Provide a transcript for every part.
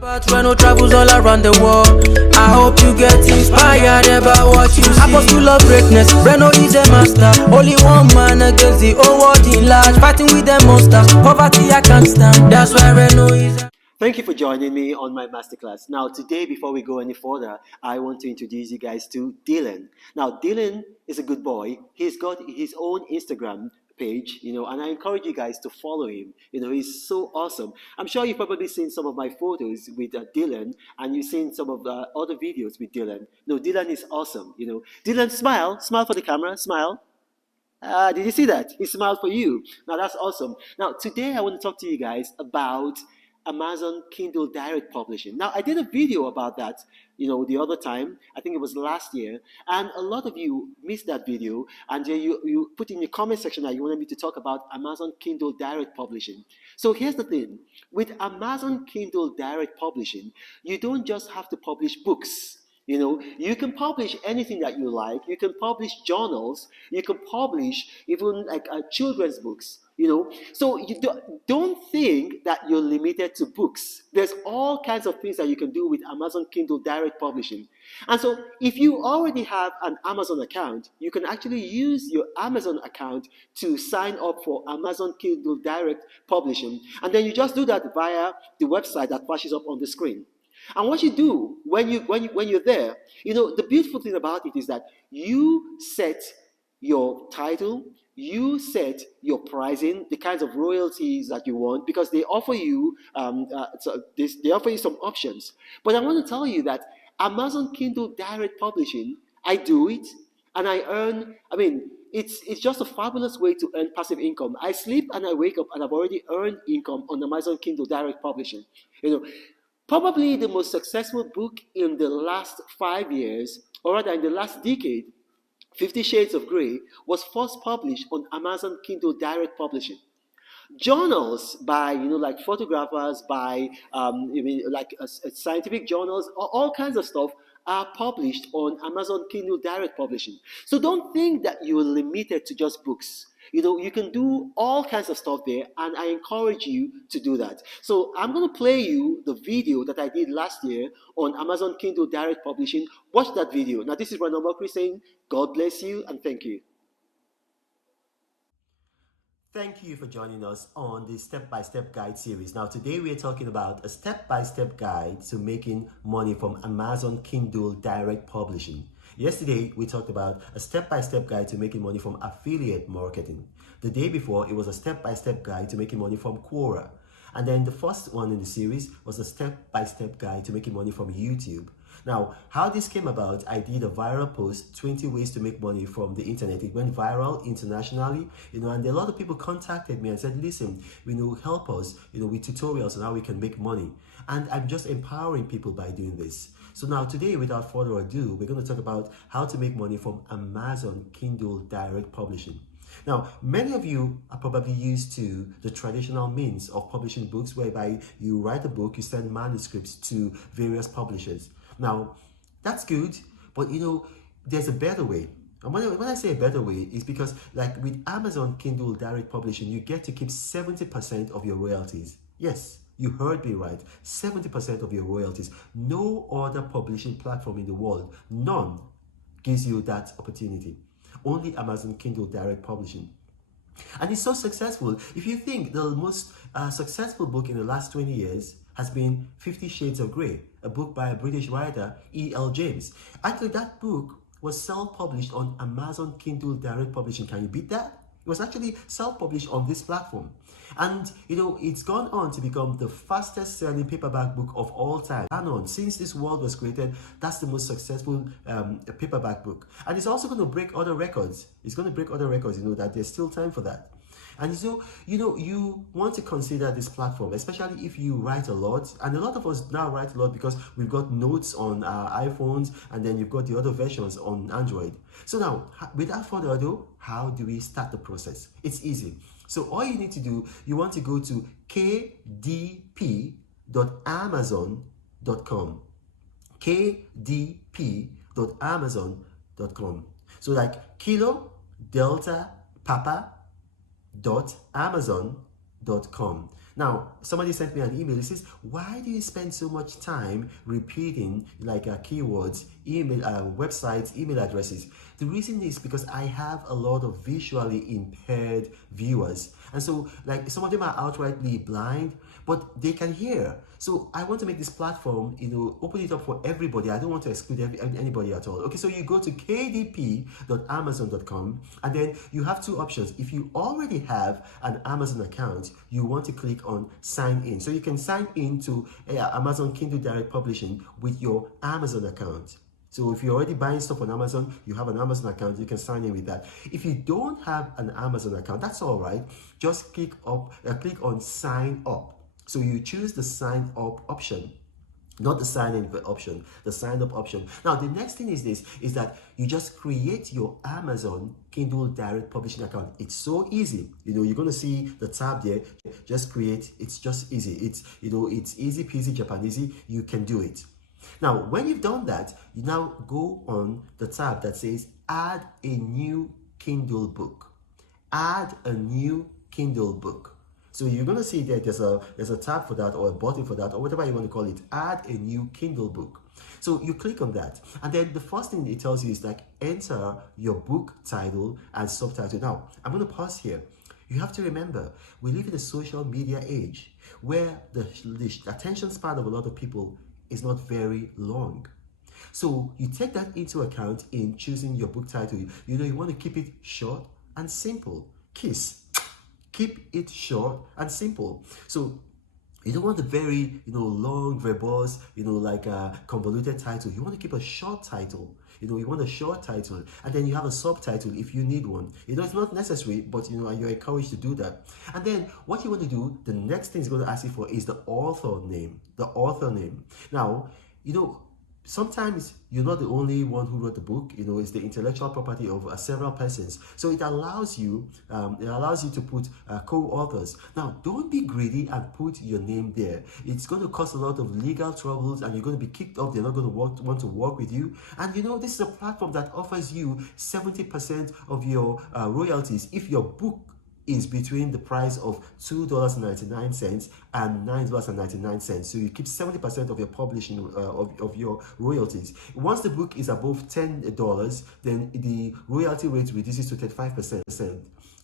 But Reno travels all around the world. I hope you get inspired about what you see. Apostle of greatness, Reno is a master. Only one man against the whole world in large. Fighting with the monsters, poverty I can't stand. That's why Reno is a... Thank you for joining me on my masterclass. Now, today, before we go any further, I want to introduce you guys to Dylan. Now, Dylan is a good boy. He's got his own Instagram page, and I encourage you guys to follow him. He's so awesome. I'm sure you've probably seen some of my photos with Dylan, and you've seen some of the other videos with Dylan. Dylan is awesome. Dylan, smile for the camera, smile. Did you see that? He smiled for you. Now, that's awesome. Now, today, I want to talk to you guys about Amazon Kindle Direct Publishing. Now, I did a video about that, the other time. I think it was last year. And a lot of you missed that video. And you put in your comment section that you wanted me to talk about Amazon Kindle Direct Publishing. So here's the thing. With Amazon Kindle Direct Publishing, you don't just have to publish books. You can publish anything that you like. You can publish journals. You can publish even like children's books. So you don't think that you're limited to books. There's all kinds of things that you can do with Amazon Kindle Direct Publishing. And so if you already have an Amazon account, you can actually use your Amazon account to sign up for Amazon Kindle Direct Publishing. And then you just do that via the website that flashes up on the screen. And what you do when you're there, the beautiful thing about it is that you set your title, you set your pricing, the kinds of royalties that you want, because they offer you they offer you some options. But I want to tell you that Amazon Kindle Direct Publishing, I do it, and I earn. It's just a fabulous way to earn passive income. I sleep and I wake up, and I've already earned income on Amazon Kindle Direct Publishing. Probably the most successful book in the last 5 years, or rather in the last decade, 50 Shades of Grey, was first published on Amazon Kindle Direct Publishing. Journals by, like photographers, by, scientific journals, all kinds of stuff are published on Amazon Kindle Direct Publishing. So don't think that you're limited to just books. You can do all kinds of stuff there, and I encourage you to do that. So I'm going to play you the video that I did last year on Amazon Kindle Direct Publishing. Watch that video. Now, this is Ronald Mokri saying, God bless you and thank you. Thank you for joining us on the step-by-step guide series. Now, today we are talking about a step-by-step guide to making money from Amazon Kindle Direct Publishing. Yesterday, we talked about a step-by-step guide to making money from affiliate marketing. The day before, it was a step-by-step guide to making money from Quora. And then the first one in the series was a step-by-step guide to making money from YouTube. Now, how this came about, I did a viral post, 20 ways to make money from the internet. It went viral internationally, and a lot of people contacted me and said, listen, help us, with tutorials on how we can make money. And I'm just empowering people by doing this. So now today, without further ado, we're going to talk about how to make money from Amazon Kindle Direct Publishing. Now, many of you are probably used to the traditional means of publishing books, whereby you write a book, you send manuscripts to various publishers. Now, that's good, but there's a better way. And when I say a better way, it's because like with Amazon Kindle Direct Publishing, you get to keep 70% of your royalties. Yes, you heard me right, 70% of your royalties. No other publishing platform in the world, none, gives you that opportunity. Only Amazon Kindle Direct Publishing. And it's so successful. If you think the most successful book in the last 20 years has been 50 Shades of Grey, a book by a British writer, E.L. James. Actually, that book was self-published on Amazon Kindle Direct Publishing. Can you beat that? It was actually self-published on this platform. And, it's gone on to become the fastest selling paperback book of all time. And on, since this world was created, that's the most successful paperback book. And it's also going to break other records. It's going to break other records, that there's still time for that. And so, you want to consider this platform, especially if you write a lot. And a lot of us now write a lot because we've got notes on our iPhones, and then you've got the other versions on Android. So now, without further ado, how do we start the process? It's easy. So all you need to do, you want to go to kdp.amazon.com. kdp.amazon.com. So like Kilo, Delta, Papa, .amazon.com. Now, somebody sent me an email. It says, why do you spend so much time repeating like keywords, email, websites, email addresses? The reason is because I have a lot of visually impaired viewers. And so like some of them are outrightly blind, but they can hear. So I want to make this platform, open it up for everybody. I don't want to exclude anybody at all. Okay, so you go to kdp.amazon.com, and then you have two options. If you already have an Amazon account, you want to click on sign in. So you can sign in to Amazon Kindle Direct Publishing with your Amazon account. So if you're already buying stuff on Amazon, you have an Amazon account, you can sign in with that. If you don't have an Amazon account, that's all right. Just click on sign up. So you choose the sign up option, not the sign in option, the sign up option. Now, the next thing is that you just create your Amazon Kindle Direct Publishing account. It's so easy. You're going to see the tab there. Just create. It's just easy. It's easy peasy Japanesey. You can do it. Now, when you've done that, you now go on the tab that says add a new Kindle book. Add a new Kindle book. So you're going to see that there's a tab for that, or a button for that, or whatever you want to call it. Add a new Kindle book. So you click on that, and then the first thing it tells you is like enter your book title and subtitle. Now, I'm going to pause here. You have to remember, we live in a social media age where the attention span of a lot of people is not very long. So you take that into account in choosing your book title. You want to keep it short and simple. KISS. Keep it short and simple. So you don't want the very, long, verbose, convoluted title. You want to keep a short title. You want a short title, and then you have a subtitle if you need one. It's not necessary, but you're encouraged to do that. And then what you want to do, the next thing it's going to ask you for is the author name. The author name. Now, sometimes you're not the only one who wrote the book. It's the intellectual property of several persons. So it allows you to put co-authors. Now, don't be greedy and put your name there. It's going to cause a lot of legal troubles, and you're going to be kicked off. They're not going to want to work with you. And this is a platform that offers you 70% of your royalties if your book is between the price of $2.99 and $9.99. So you keep 70% of your publishing of your royalties. Once the book is above $10, then the royalty rate reduces to 35%.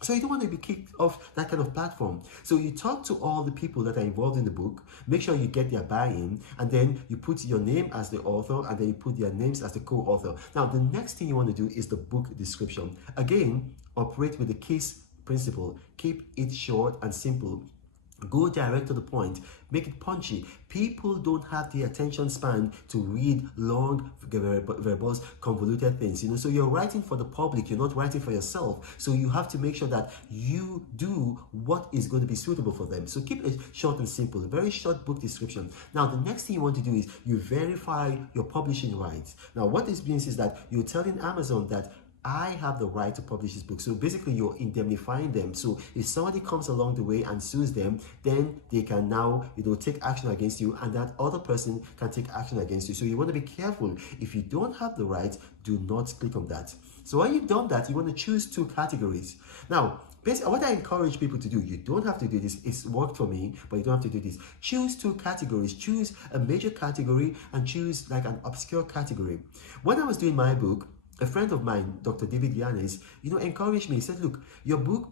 So you don't want to be kicked off that kind of platform. So you talk to all the people that are involved in the book, make sure you get their buy-in, and then you put your name as the author, and then you put their names as the co-author. Now, the next thing you want to do is the book description. Again, operate with the KISS principle. Keep it short and simple. Go direct to the point. Make it punchy. People don't have the attention span to read long, verbose, convoluted things. So you're writing for the public. You're not writing for yourself. So you have to make sure that you do what is going to be suitable for them. So keep it short and simple. Very short book description. Now, the next thing you want to do is you verify your publishing rights. Now, what this means is that you're telling Amazon that I have the right to publish this book. So basically you're indemnifying them. So if somebody comes along the way and sues them, then they can now take action against you, and that other person can take action against you. So you want to be careful. If you don't have the right, do not click on that. So when you've done that, you want to choose two categories. Now, basically, what I encourage people to do, you don't have to do this. It's worked for me, but you don't have to do this. Choose two categories. Choose a major category and choose like an obscure category. When I was doing my book, a friend of mine, Dr. David Yanes, encouraged me. He said, look, your book,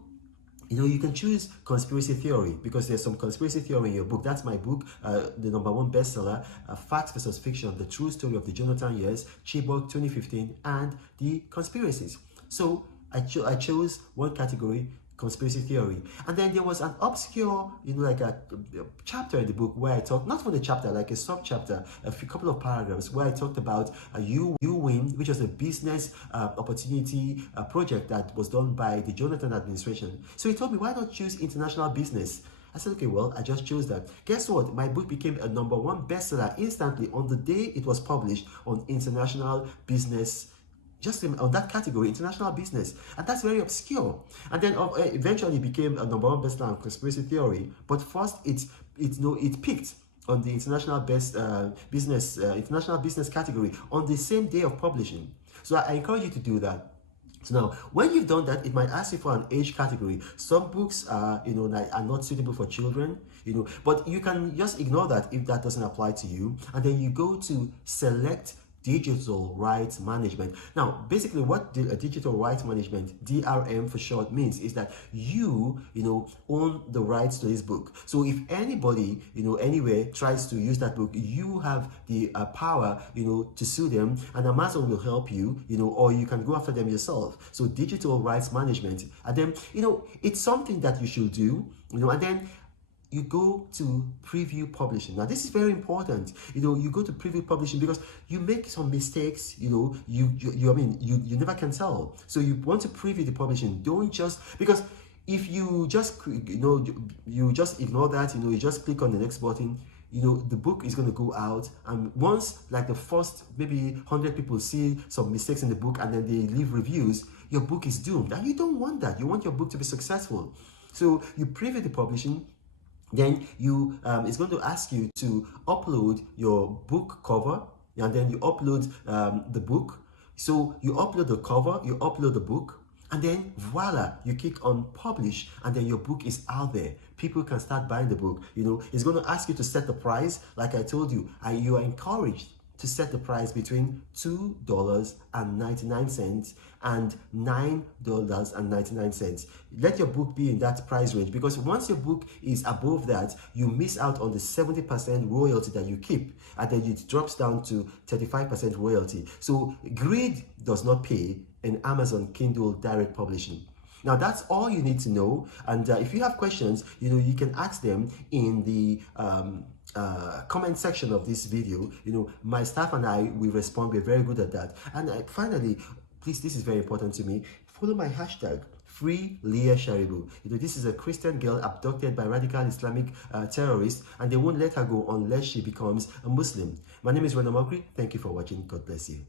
you can choose conspiracy theory, because there's some conspiracy theory in your book. That's my book, the #1 bestseller, Facts versus Fiction, The True Story of the Jonathan Years, Chibok 2015, and the conspiracies. So I chose one category, conspiracy theory. And then there was an obscure, like a chapter in the book where I talked, not for the chapter, like a sub-chapter, couple of paragraphs where I talked about You Win, which was a business opportunity project that was done by the Jonathan administration. So he told me, why not choose international business? I said, okay, well, I just chose that. Guess what? My book became a #1 bestseller instantly on the day it was published on international business, just on that category, international business. And that's very obscure. And then eventually became a #1 bestseller on conspiracy theory. But first, it peaked on the international business category on the same day of publishing. So I encourage you to do that. So now, when you've done that, it might ask you for an age category. Some books are, are not suitable for children, but you can just ignore that if that doesn't apply to you. And then you go to select digital rights management. Now, basically what digital rights management, DRM for short, means is that you own the rights to this book. So if anybody anywhere tries to use that book, you have the power to sue them, and Amazon will help you, or you can go after them yourself. So digital rights management, and then it's something that you should do, and then you go to preview publishing. Now this is very important. You go to preview publishing because you make some mistakes, you never can tell. So you want to preview the publishing. Don't just, because if you just you just ignore that, you just click on the next button, the book is going to go out, and once like the first maybe 100 people see some mistakes in the book and then they leave reviews, your book is doomed. And you don't want that. You want your book to be successful. So you preview the publishing. Then you it's going to ask you to upload your book cover, and then you upload the book. So you upload the cover, you upload the book, and then voila, you click on publish, and then your book is out there. People can start buying the book. It's going to ask you to set the price. Like I told you, you are encouraged to set the price between $2.99 and $9.99. Let your book be in that price range, because once your book is above that, you miss out on the 70% royalty that you keep, and then it drops down to 35% royalty. So greed does not pay in Amazon Kindle Direct Publishing. Now that's all you need to know, and if you have questions, you can ask them in the comment section of this video. My staff and I will respond. We're very good at that. And finally, please, this is very important to me, follow my hashtag Free Leah Sharibu. This is a Christian girl abducted by radical Islamic terrorists, and they won't let her go unless she becomes a Muslim. My name is Rana Mokri. Thank you for watching. God bless you.